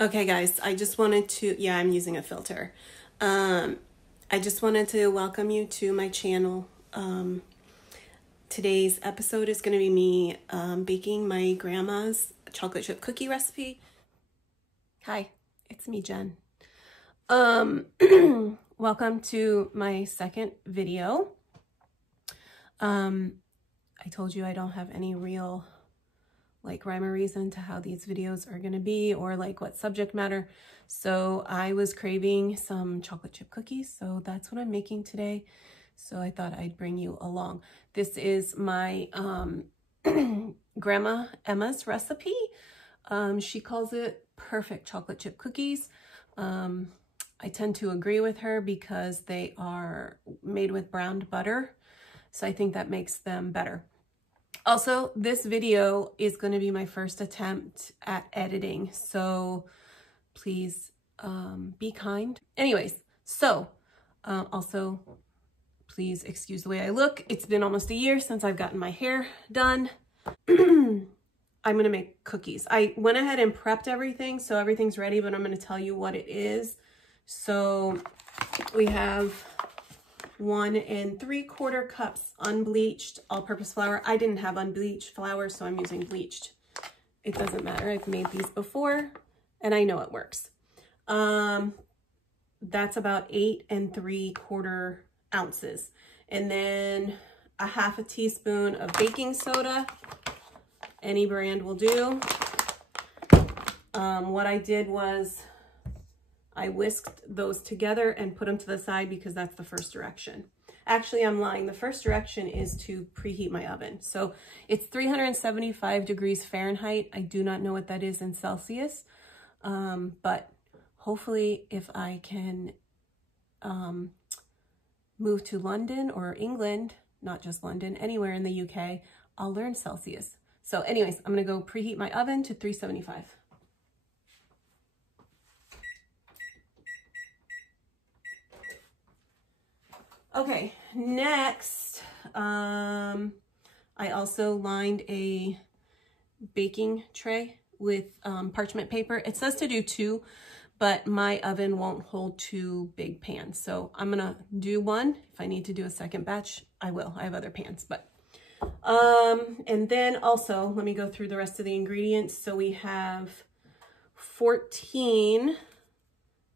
Okay, guys, I just wanted to, yeah, I'm using a filter. I just wanted to welcome you to my channel. Today's episode is going to be me baking my grandma's chocolate chip cookie recipe. Hi, it's me, Jen. Welcome to my second video. I told you I don't have any real rhyme or reason to how these videos are gonna be or what subject matter. So I was craving some chocolate chip cookies, so that's what I'm making today. So I thought I'd bring you along. This is my Grandma Emma's recipe. She calls it perfect chocolate chip cookies. I tend to agree with her because they are made with browned butter. So I think that makes them better. Also, this video is going to be my first attempt at editing, so please be kind. Anyways, so also please excuse the way I look. It's been almost a year since I've gotten my hair done. I'm going to make cookies. I went ahead and prepped everything, so everything's ready, but I'm going to tell you what it is. So we have 1 3/4 cups unbleached all-purpose flour. I didn't have unbleached flour, so I'm using bleached. It doesn't matter. I've made these before, and I know it works. That's about 8 3/4 ounces. And then a 1/2 teaspoon of baking soda. Any brand will do. What I did was I whisked those together and put them to the side because that's the first direction. Actually, I'm lying. The first direction is to preheat my oven. So it's 375 degrees Fahrenheit. I do not know what that is in Celsius, but hopefully if I can move to London or England, not just London, anywhere in the UK, I'll learn Celsius. So anyways, I'm gonna go preheat my oven to 375. Okay, next, I also lined a baking tray with parchment paper. It says to do 2, but my oven won't hold 2 big pans. So I'm gonna do 1. If I need to do a second batch, I will. I have other pans, but, and then also, let me go through the rest of the ingredients. So we have 14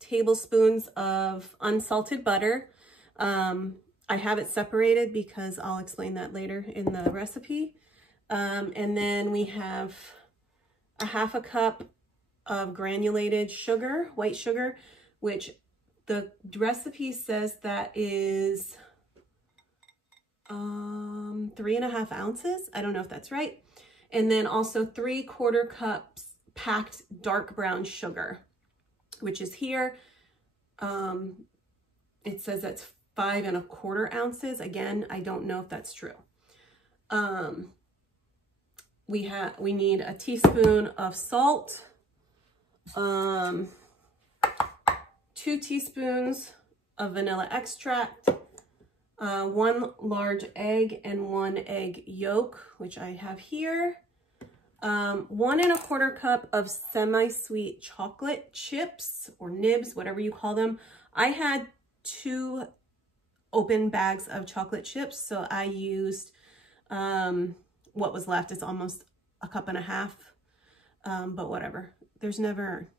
tablespoons of unsalted butter. I have it separated because I'll explain that later in the recipe. And then we have a 1/2 cup of granulated sugar, white sugar, which the recipe says that is 3.5 ounces. I don't know if that's right. And then also 3/4 cups packed dark brown sugar, which is here. It says that's 5 1/4 ounces. Again, I don't know if that's true. We need a teaspoon of salt, 2 teaspoons of vanilla extract, 1 large egg and 1 egg yolk, which I have here, 1 1/4 cup of semi-sweet chocolate chips or nibs, whatever you call them. I had 2 open bags of chocolate chips, so I used what was left. It's almost 1.5 cups, but whatever. There's never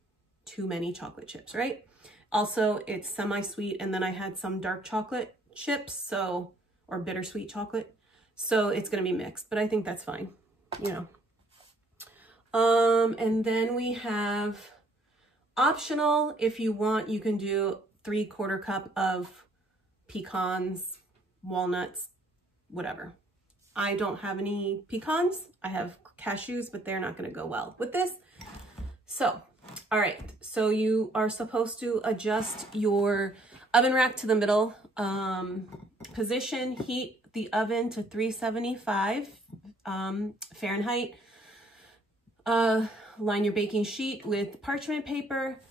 too many chocolate chips, right? Also, it's semi-sweet, and then I had some dark chocolate chips, so, or bittersweet chocolate, so it's gonna be mixed, but I think that's fine, you know. And then we have optional, if you want, you can do 3/4 cup of pecans, walnuts, whatever. I don't have any pecans. I have cashews, but they're not going to go well with this. So, all right. So you are supposed to adjust your oven rack to the middle position. Heat the oven to 375 Fahrenheit. Line your baking sheet with parchment paper.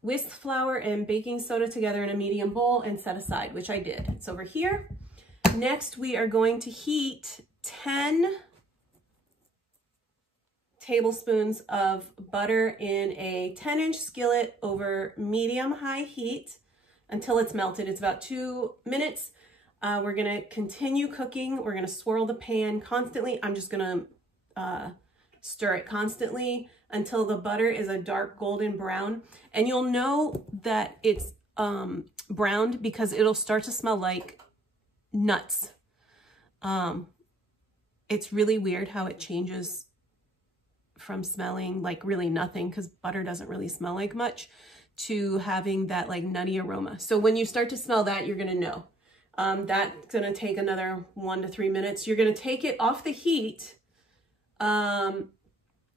Whisk flour and baking soda together in a medium bowl and set aside, which I did. It's over here. Next, we are going to heat 10 tablespoons of butter in a 10-inch skillet over medium-high heat until it's melted. It's about 2 minutes. We're gonna continue cooking. We're gonna swirl the pan constantly. I'm just gonna stir it constantly until the butter is a dark golden brown. And you'll know that it's browned because it'll start to smell like nuts. It's really weird how it changes from smelling like really nothing, because butter doesn't really smell like much, to having that like nutty aroma. So when you start to smell that, you're gonna know. That's gonna take another 1 to 3 minutes. You're gonna take it off the heat and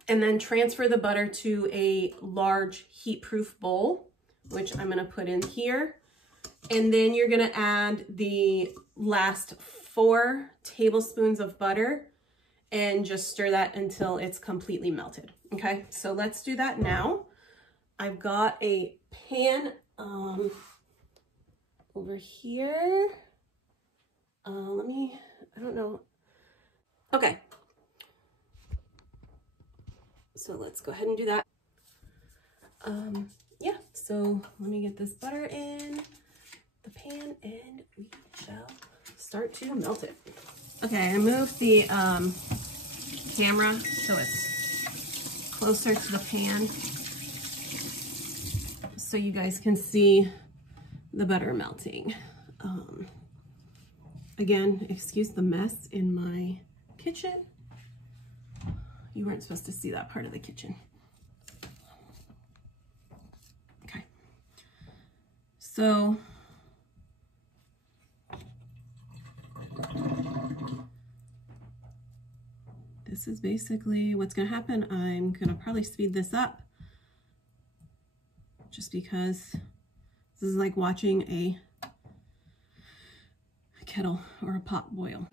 then transfer the butter to a large heat-proof bowl, which I'm gonna put in here. And then you're gonna add the last 4 tablespoons of butter and just stir that until it's completely melted. Okay, so let's do that now. I've got a pan over here. I don't know. Okay. So let's go ahead and do that. Yeah, so let me get this butter in the pan and we shall start to melt it. Okay, I moved the camera so it's closer to the pan so you guys can see the butter melting. Again, excuse the mess in my kitchen. You weren't supposed to see that part of the kitchen. Okay, so this is basically what's going to happen. I'm going to probably speed this up just because this is like watching a kettle or a pot boil.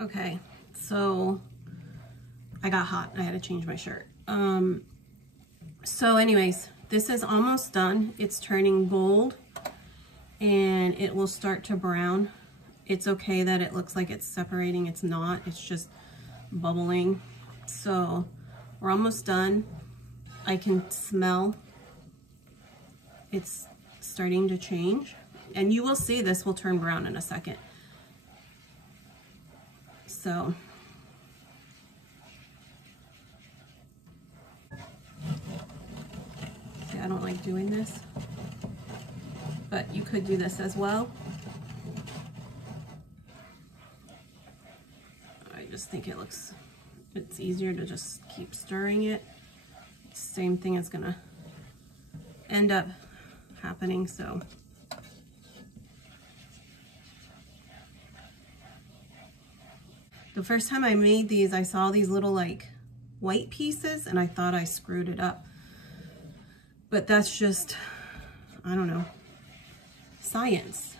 Okay, so I got hot. I had to change my shirt. So anyways, this is almost done. It's turning gold and it will start to brown. It's okay that it looks like it's separating. It's not. It's just bubbling. So we're almost done. I can smell it's starting to change. And you will see this will turn brown in a second. So see, I don't like doing this, but you could do this as well. I just think it's easier to just keep stirring it. Same thing is gonna end up happening, so. The first time I made these, I saw these little like white pieces and I thought I screwed it up. But that's just, I don't know, science.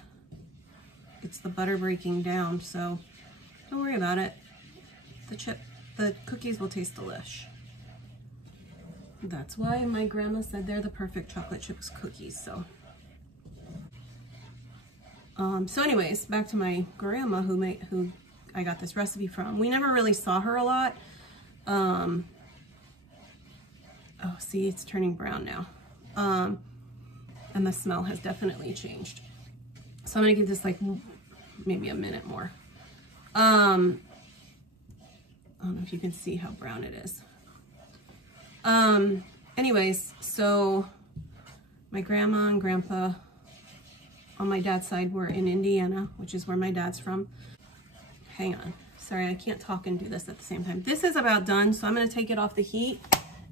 It's the butter breaking down, so don't worry about it. The cookies will taste delish. That's why my grandma said they're the perfect chocolate chips cookies, so. So anyways, back to my grandma who I got this recipe from. We never really saw her a lot. Oh, see, it's turning brown now. And the smell has definitely changed. So I'm gonna give this like maybe a minute more. I don't know if you can see how brown it is. Anyways, so my grandma and grandpa on my dad's side were in Indiana, which is where my dad's from. Hang on, sorry, I can't talk and do this at the same time. This is about done, so I'm gonna take it off the heat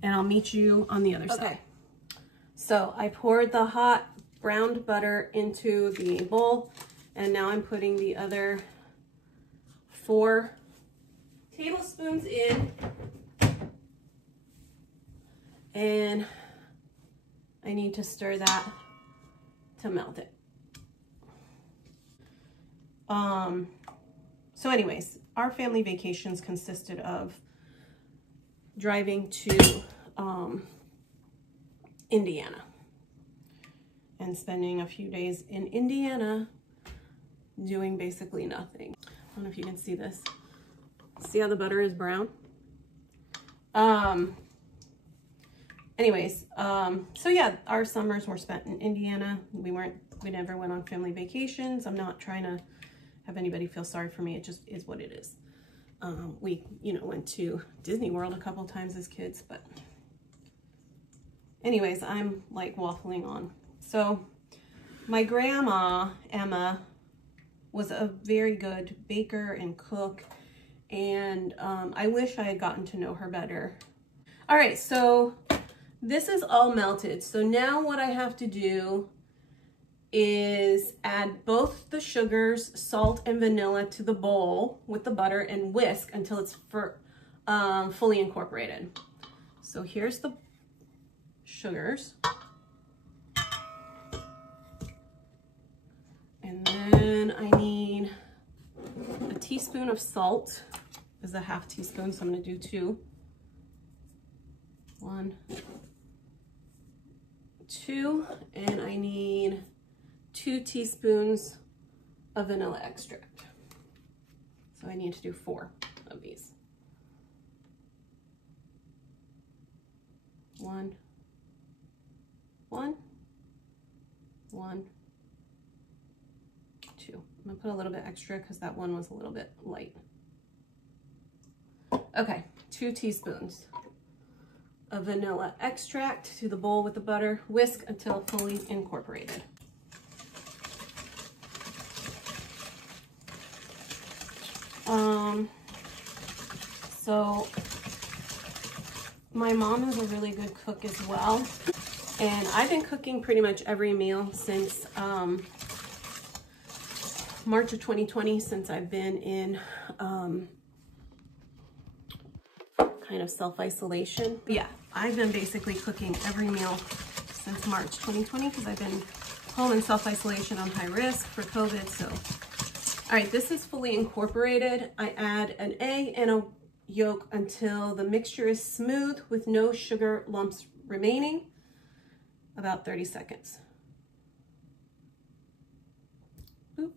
and I'll meet you on the other side. So I poured the hot browned butter into the bowl and now I'm putting the other 4 tablespoons in. And I need to stir that to melt it. So anyways, our family vacations consisted of driving to Indiana and spending a few days in Indiana doing basically nothing. I don't know if you can see this. See how the butter is brown? Anyways, so yeah, our summers were spent in Indiana. We never went on family vacations. I'm not trying to have anybody feel sorry for me. It just is what it is. We, you know, went to Disney World a couple times as kids, but anyways, I'm like waffling on. So my grandma, Emma, was a very good baker and cook, and I wish I had gotten to know her better. All right, so this is all melted. So now what I have to do is add both the sugars, salt, and vanilla to the bowl with the butter and whisk until it's fully incorporated. So here's the sugars. And then I need a teaspoon of salt. This is a half teaspoon, so I'm gonna do 2. 1, 2, and I need 2 teaspoons of vanilla extract. So I need to do 4 of these. 1, 1, 1, 2. I'm gonna put a little bit extra because that one was a little bit light. Okay, 2 teaspoons of vanilla extract to the bowl with the butter. Whisk until fully incorporated. So my mom is a really good cook as well. And I've been cooking pretty much every meal since March of 2020, since I've been in kind of self-isolation. Yeah, I've been basically cooking every meal since March 2020 because I've been home in self-isolation on high risk for COVID. So, all right, this is fully incorporated. I add an egg and a yolk until the mixture is smooth with no sugar lumps remaining. About 30 seconds. Boop.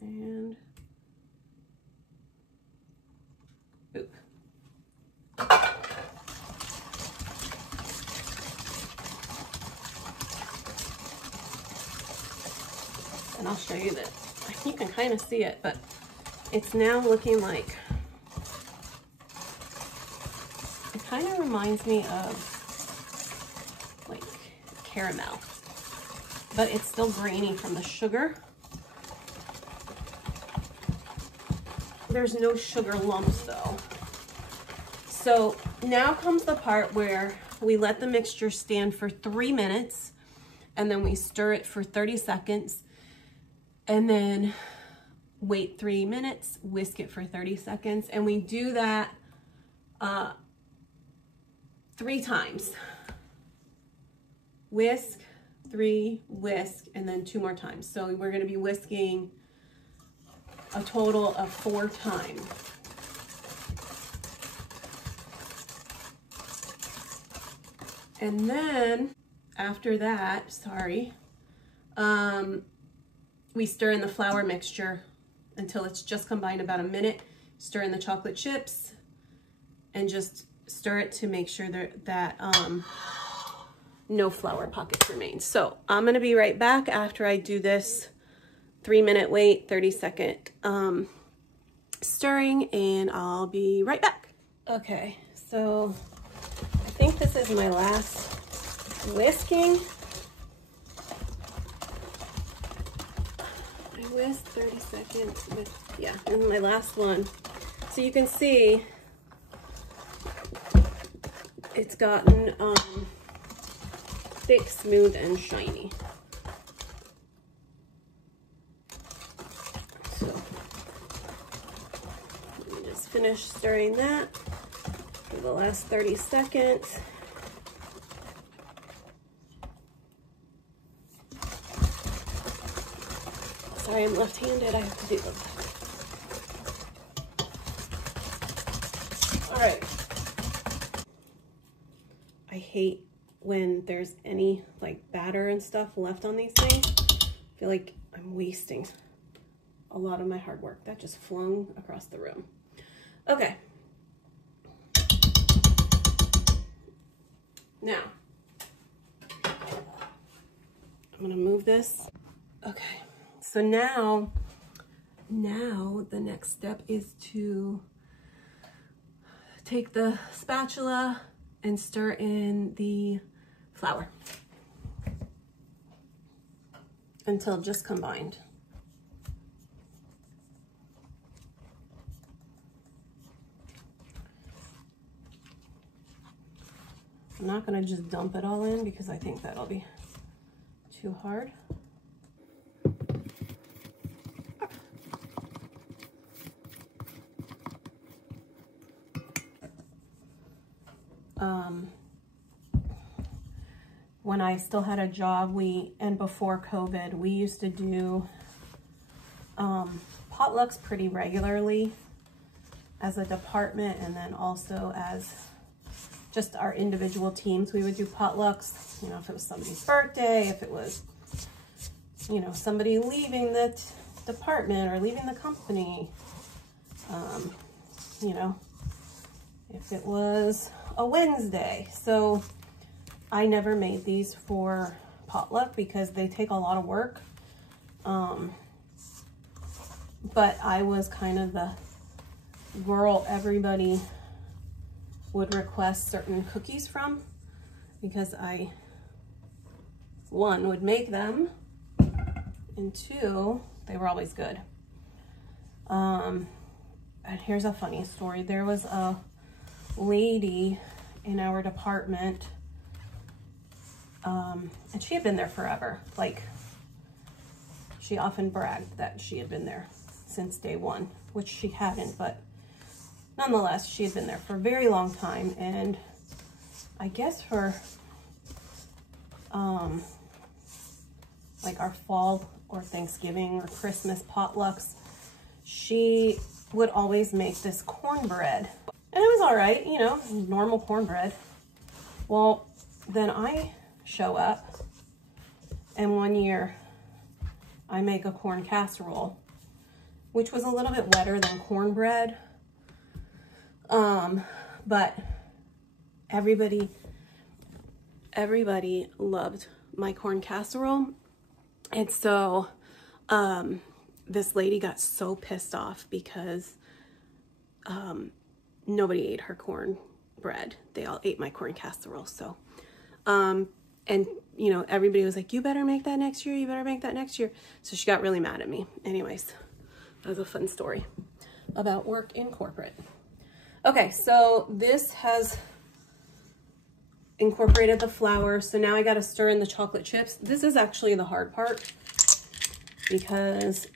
And boop. And I'll show you that. You can kind of see it, but it's now looking like, it kind of reminds me of like caramel, but it's still grainy from the sugar. There's no sugar lumps though. So now comes the part where we let the mixture stand for 3 minutes and then we stir it for 30 seconds and then wait 3 minutes, whisk it for 30 seconds. And we do that 3 times. Whisk, 3, whisk, and then 2 more times. So we're gonna be whisking a total of 4 times. And then after that, we stir in the flour mixture until it's just combined, about a minute. Stir in the chocolate chips and just stir it to make sure that no flour pockets remain. So I'm gonna be right back after I do this 3-minute wait, 30-second stirring, and I'll be right back. Okay, so I think this is my last whisking. I whisked 30 seconds with, yeah, and my last one. So you can see it's gotten thick, smooth, and shiny. finish stirring that for the last 30 seconds. Sorry, I'm left-handed. I have to do them. All right. I hate when there's any like batter and stuff left on these things. I feel like I'm wasting a lot of my hard work. That just flung across the room. Okay. Now, I'm gonna move this. Okay. So now the next step is to take the spatula and stir in the flour until just combined. I'm not gonna just dump it all in because I think that'll be too hard. When I still had a job, and before COVID, we used to do potlucks pretty regularly as a department, and then also as just our individual teams. We would do potlucks, you know, if it was somebody's birthday, if it was, you know, somebody leaving the department or leaving the company, you know, if it was a Wednesday. So I never made these for potluck because they take a lot of work. But I was kind of the girl everybody would request certain cookies from because I, one, would make them, and two, they were always good. And here's a funny story. There was a lady in our department, and she had been there forever. Like, she often bragged that she had been there since day one, which she hadn't, but nonetheless, she had been there for a very long time. And I guess for like our fall or Thanksgiving or Christmas potlucks, she would always make this cornbread. And it was all right, you know, normal cornbread. Well, then I show up, and one year I make a corn casserole, which was a little bit wetter than cornbread. But everybody loved my corn casserole. And so, this lady got so pissed off because, nobody ate her cornbread. They all ate my corn casserole. So, and you know, everybody was like, you better make that next year. You better make that next year. So she got really mad at me. Anyways, that was a fun story about work in corporate. Okay, so this has incorporated the flour. So now I got to stir in the chocolate chips. This is actually the hard part because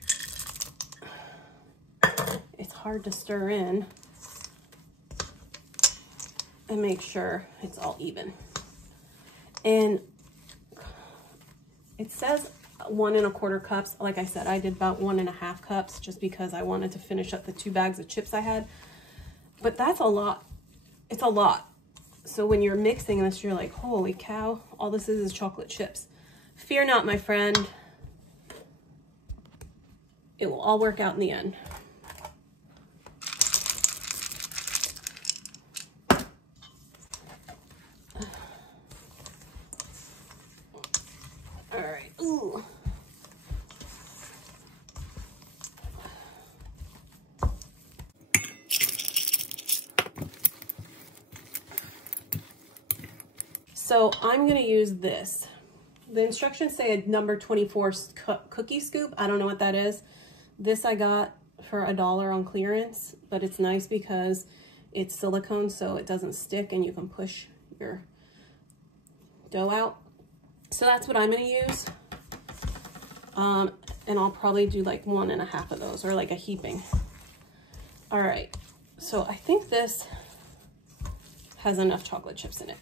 it's hard to stir in and make sure it's all even. And it says 1 1/4 cups. Like I said, I did about 1 1/2 cups just because I wanted to finish up the 2 bags of chips I had. But that's a lot. It's a lot. So when you're mixing this, you're like, holy cow, all this is chocolate chips. Fear not, my friend. It will all work out in the end. All right. Ooh. So I'm going to use this. The instructions say a number 24 cookie scoop. I don't know what that is. This I got for $1 on clearance, but it's nice because it's silicone so it doesn't stick and you can push your dough out. So that's what I'm going to use. And I'll probably do like 1 1/2 of those, or like a heaping. All right. So I think this has enough chocolate chips in it.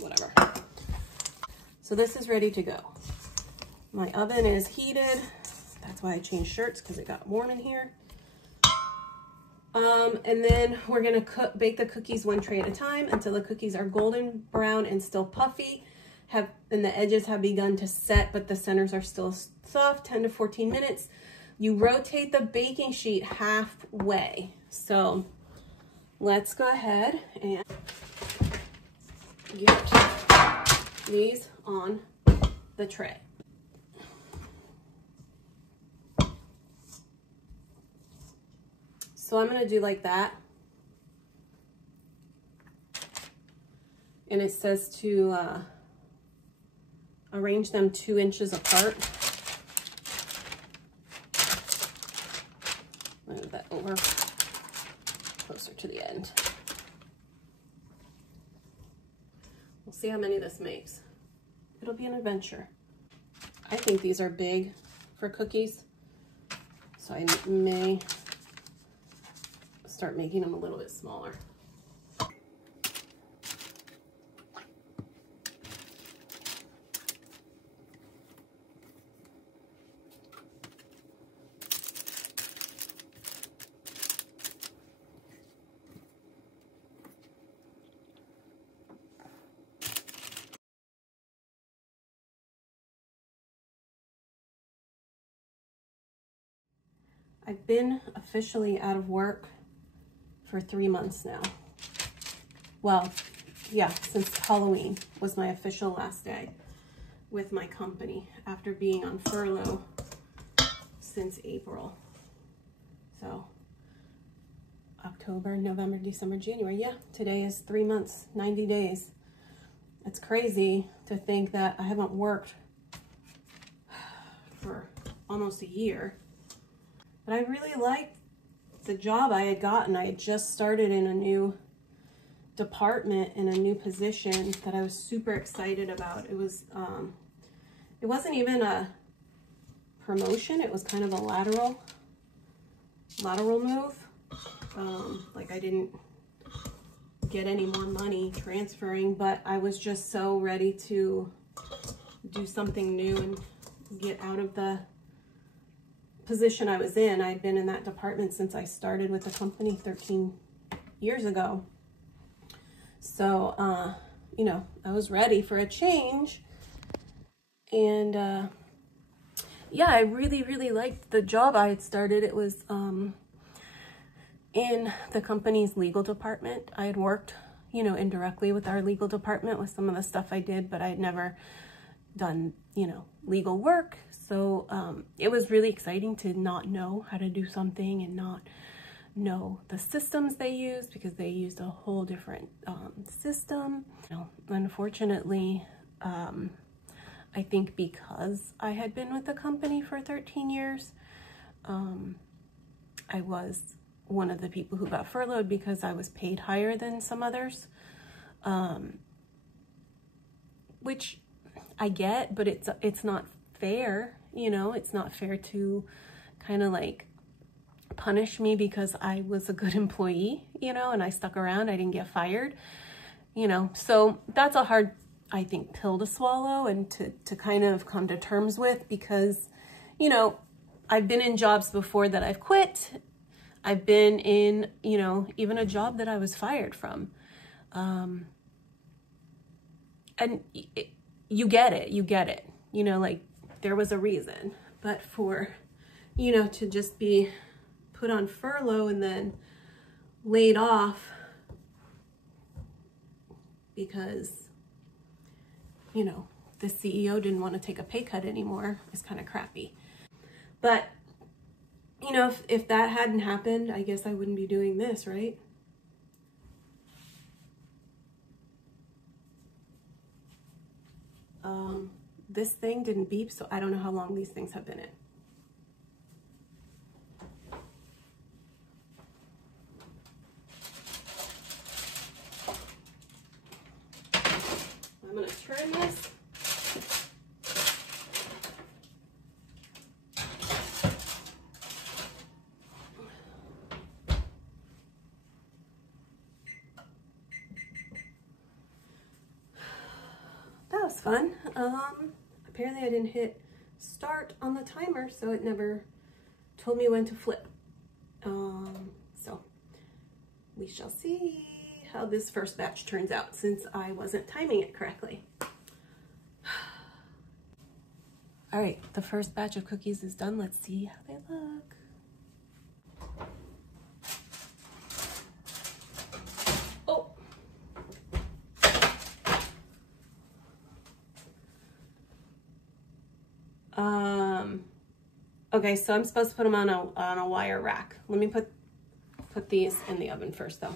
Whatever. So this is ready to go. My oven is heated. That's why I changed shirts, because it got warm in here. And then we're gonna bake the cookies one tray at a time until the cookies are golden brown and still puffy. And the edges have begun to set, but the centers are still soft, 10 to 14 minutes. You rotate the baking sheet halfway. So let's go ahead and get these on the tray. So I'm gonna do like that. And it says to arrange them 2 inches apart. Move that over closer to the end. We'll see how many this makes. It'll be an adventure. I think these are big for cookies, so I may start making them a little bit smaller. I've been officially out of work for 3 months now. Well, yeah, since Halloween was my official last day with my company after being on furlough since April. So October, November, December, January. Yeah, today is 3 months, 90 days. It's crazy to think that I haven't worked for almost a year. But I really liked the job I had gotten. I had just started in a new department, in a new position that I was super excited about. It wasn't even a promotion. It was kind of a lateral move. Like I didn't get any more money transferring, but I was just so ready to do something new and get out of the position I was in. I'd been in that department since I started with the company 13 years ago. So, you know, I was ready for a change. And yeah, I really liked the job I had started. It was in the company's legal department. I had worked, you know, indirectly with our legal department with some of the stuff I did, but I had never done, you know, legal work. So it was really exciting to not know how to do something and not know the systems they used, because they used a whole different system. You know, unfortunately, I think because I had been with the company for 13 years, I was one of the people who got furloughed because I was paid higher than some others, which I get, but it's not fair, you know. It's not fair to kind of like punish me because I was a good employee, you know, and I stuck around. I didn't get fired, you know. So that's a hard, I think, pill to swallow and to kind of come to terms with, because, you know, I've been in jobs before that I've quit. I've been in, you know, even a job that I was fired from. And you get it, you know, like there was a reason. But for, you know, to just be put on furlough and then laid off because, you know, the CEO didn't want to take a pay cut anymore is kind of crappy. But, you know, if that hadn't happened, I guess I wouldn't be doing this, right? This thing didn't beep, so I don't know how long these things have been in. I'm gonna turn this. fun. Apparently I didn't hit start on the timer, so it never told me when to flip. So we shall see how this first batch turns out since I wasn't timing it correctly. All right, the first batch of cookies is done. Let's see how they look. Okay, so I'm supposed to put them on a wire rack. Let me put these in the oven first, though.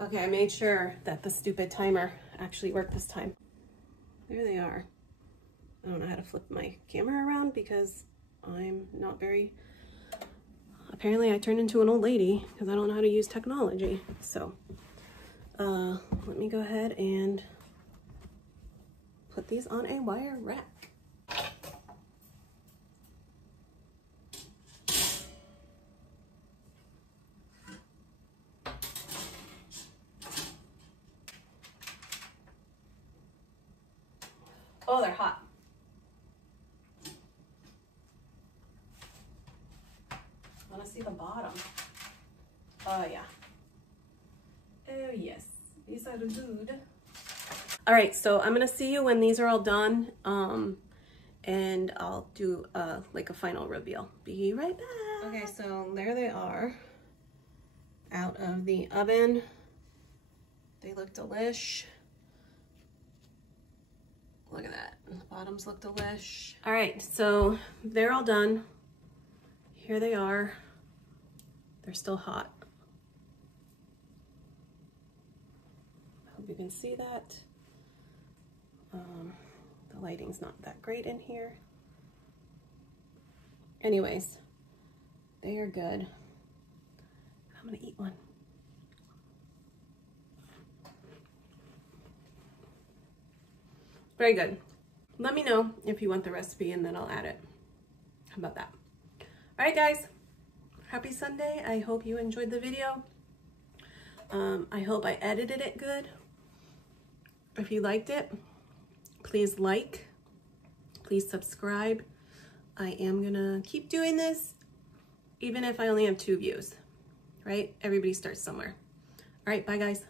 Okay, I made sure that the stupid timer actually worked this time. There they are. I don't know how to flip my camera around because I'm not very... Apparently I turned into an old lady because I don't know how to use technology. So let me go ahead and put these on a wire rack. Oh, they're hot. Want to see the bottom? Oh, yeah. Oh, yes. These are good. All right, so I'm going to see you when these are all done, and I'll do like a final reveal. Be right back. Okay, so there they are out of the oven. They look delish. Look at that. The bottoms look delish. All right, so they're all done. Here they are. They're still hot. Hope you can see that. The lighting's not that great in here. Anyways, they are good. I'm gonna eat one. Very good. Let me know if you want the recipe and then I'll add it. How about that? All right, guys. Happy Sunday. I hope you enjoyed the video. I hope I edited it good. If you liked it, please like, please subscribe. I am gonna keep doing this, even if I only have 2 views, right? Everybody starts somewhere. All right, bye guys.